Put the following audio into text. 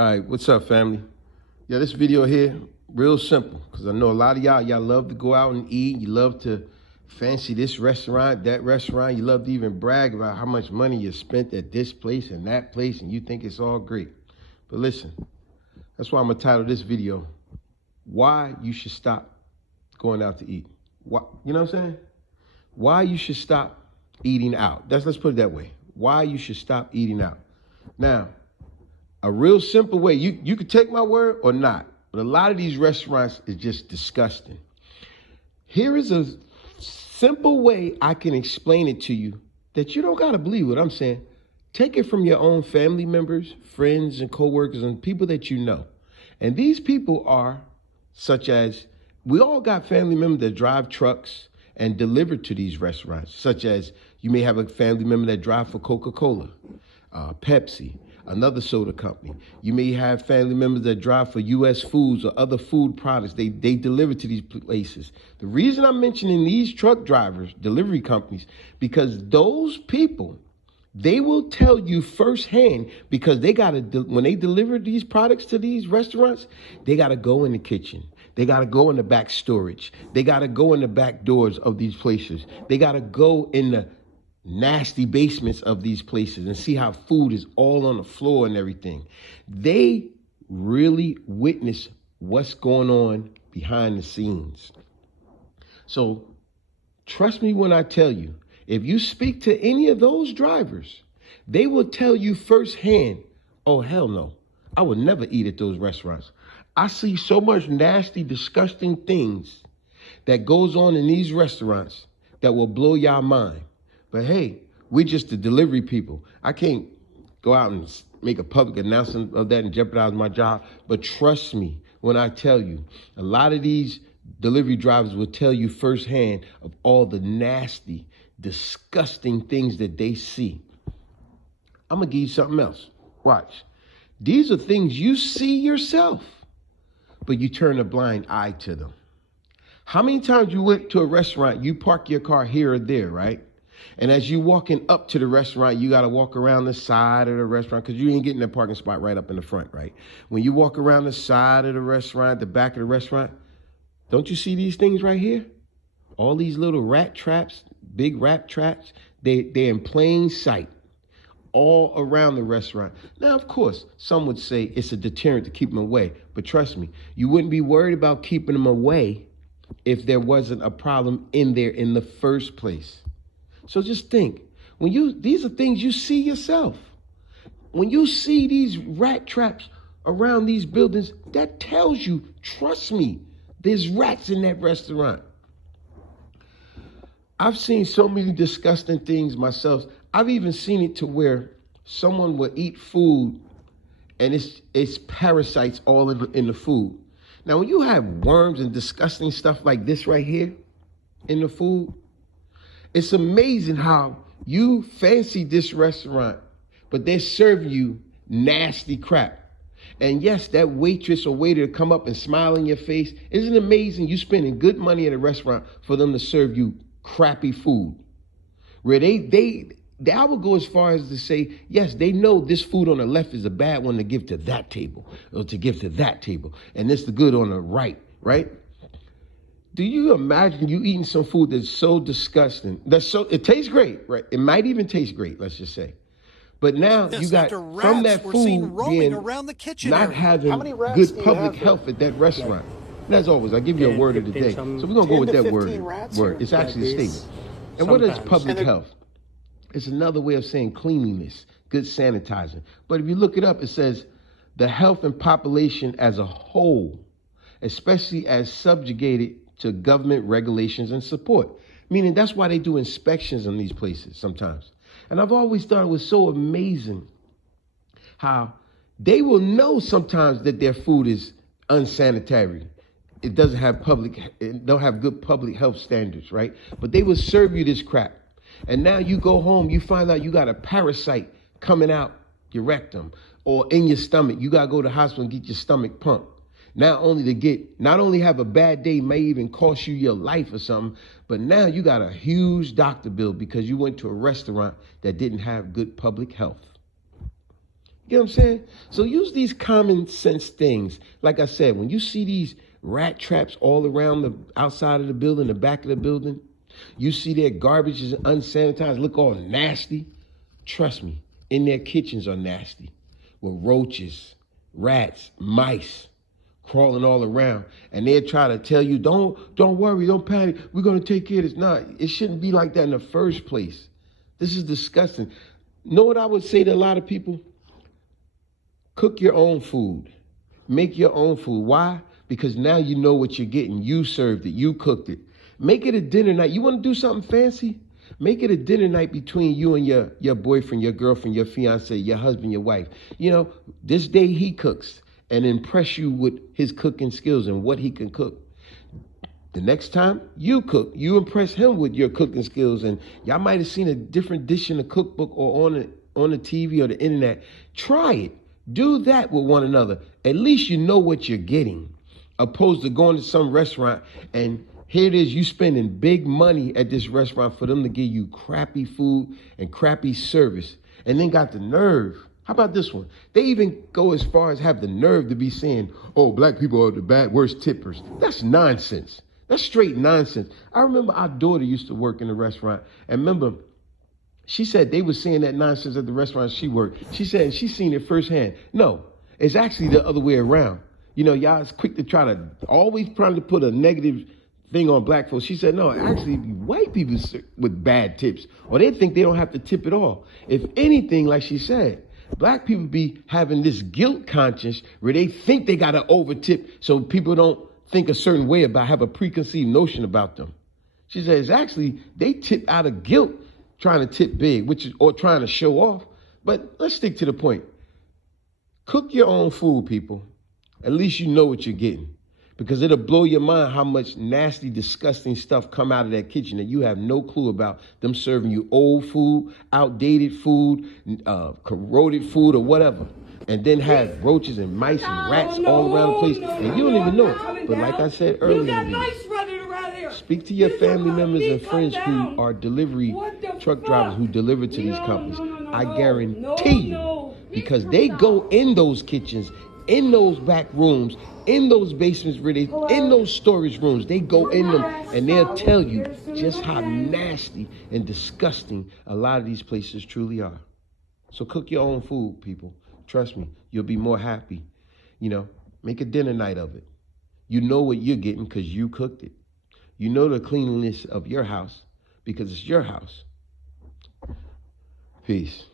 All right, what's up, family? Yeah, this video here, real simple, because I know a lot of y'all love to go out and eat. You love to fancy this restaurant, that restaurant. You love to even brag about how much money you spent at this place and that place, and you think it's all great. But listen, that's why I'm gonna title this video, Why You Should Stop Going Out to Eat. Why, you know what I'm saying? Why you should stop eating out. Let's put it that way. Why you should stop eating out. Now, a real simple way, you could take my word or not, but a lot of these restaurants is just disgusting. Here is a simple way I can explain it to you that you don't got to believe what I'm saying. Take it from your own family members, friends, and coworkers, and people that you know. And these people are such as, we all got family members that drive trucks and deliver to these restaurants, such as you may have a family member that drive for Coca-Cola, Pepsi, another soda company. You may have family members that drive for U.S. Foods or other food products. They deliver to these places. The reason I'm mentioning these truck drivers, delivery companies, because those people, they will tell you firsthand, because they got to, when they deliver these products to these restaurants, they got to go in the kitchen. They got to go in the back storage. They got to go in the back doors of these places. They got to go in the nasty basements of these places and see how food is all on the floor and everything. They really witness what's going on behind the scenes. So trust me when I tell you, if you speak to any of those drivers, they will tell you firsthand, oh, hell no, I would never eat at those restaurants. I see so much nasty, disgusting things that goes on in these restaurants that will blow your mind. But hey, we're just the delivery people. I can't go out and make a public announcement of that and jeopardize my job. But trust me when I tell you, a lot of these delivery drivers will tell you firsthand of all the nasty, disgusting things that they see. I'm going to give you something else. Watch. These are things you see yourself, but you turn a blind eye to them. How many times you went to a restaurant, you park your car here or there, right? And as you walking up to the restaurant, you got to walk around the side of the restaurant because you ain't getting that parking spot right up in the front, right? When you walk around the side of the restaurant, the back of the restaurant, don't you see these things right here? All these little rat traps, big rat traps, they're in plain sight all around the restaurant. Now, of course, some would say it's a deterrent to keep them away. But trust me, you wouldn't be worried about keeping them away if there wasn't a problem in there in the first place. So just think, these are things you see yourself. When you see these rat traps around these buildings, that tells you, trust me, there's rats in that restaurant. I've seen so many disgusting things myself. I've even seen it to where someone will eat food and it's parasites all in the food. Now, when you have worms and disgusting stuff like this right here in the food, it's amazing how you fancy this restaurant, but they're serving you nasty crap. And yes, that waitress or waiter to come up and smile in your face. Isn't it amazing you spending good money at a restaurant for them to serve you crappy food? Where I would go as far as to say, yes, they know this food on the left is a bad one to give to that table or to give to that table. And this the good on the right, right? Do you imagine you eating some food that's so disgusting? It tastes great, right? It might even taste great, let's just say. But now you got from that food being around the kitchen not having good public health at that restaurant. And as always, I'll give you a word of the day. So we're going to go with that word. It's actually a statement. And what is public health? It's another way of saying cleanliness, good sanitizing. But if you look it up, it says the health and population as a whole, especially as subjugated to government regulations and support. Meaning that's why they do inspections in these places sometimes. And I've always thought it was so amazing how they will know sometimes that their food is unsanitary. It don't have good public health standards, right? But they will serve you this crap. And now you go home, you find out you got a parasite coming out your rectum or in your stomach. You got to go to the hospital and get your stomach pumped. Not only have a bad day, may even cost you your life or something, but now you got a huge doctor bill because you went to a restaurant that didn't have good public health. You know what I'm saying? So use these common sense things. Like I said, when you see these rat traps all around the outside of the building, the back of the building, you see their garbage is unsanitized, look all nasty. Trust me, in their kitchens are nasty with roaches, rats, mice crawling all around. And they'll try to tell you, don't worry, don't panic. We're gonna take care of this. No, it shouldn't be like that in the first place. This is disgusting. Know what I would say to a lot of people? Cook your own food. Make your own food. Why? Because now you know what you're getting. You served it. You cooked it. Make it a dinner night. You want to do something fancy? Make it a dinner night between you and your boyfriend, your girlfriend, your fiance, your husband, your wife. You know, this day he cooks and impress you with his cooking skills and what he can cook. The next time you cook, you impress him with your cooking skills, and y'all might have seen a different dish in the cookbook or on the TV or the internet. Try it. Do that with one another. At least you know what you're getting, opposed to going to some restaurant and here it is, you spending big money at this restaurant for them to give you crappy food and crappy service, and then got the nerve. How about this one? They even go as far as have the nerve to be saying, oh, black people are the worst tippers. That's nonsense. That's straight nonsense. I remember our daughter used to work in a restaurant, and remember, she said they were saying that nonsense at the restaurant she worked. She said, and she's seen it firsthand. No, it's actually the other way around. You know, y'all is quick to try to always trying to put a negative thing on black folks. She said, no, actually white people with bad tips, or they think they don't have to tip at all. If anything, like she said, black people be having this guilt conscience where they think they got to over tip so people don't think a certain way about, have a preconceived notion about them. She says, actually, they tip out of guilt trying to tip big, or trying to show off. But let's stick to the point. Cook your own food, people. At least you know what you're getting. Because it'll blow your mind how much nasty, disgusting stuff come out of that kitchen that you have no clue about. Them serving you old food, outdated food, corroded food, or whatever. And then have roaches and mice and rats all around the place. And you don't even know it. But like I said earlier, speak to your family members and friends who are delivery truck drivers who deliver to these companies. I guarantee you, because they go in those kitchens, in those back rooms, in those basements, in those storage rooms, they go in them and they'll tell you just how nasty and disgusting a lot of these places truly are. So cook your own food, people. Trust me, you'll be more happy. You know, make a dinner night of it. You know what you're getting because you cooked it. You know the cleanliness of your house because it's your house. Peace.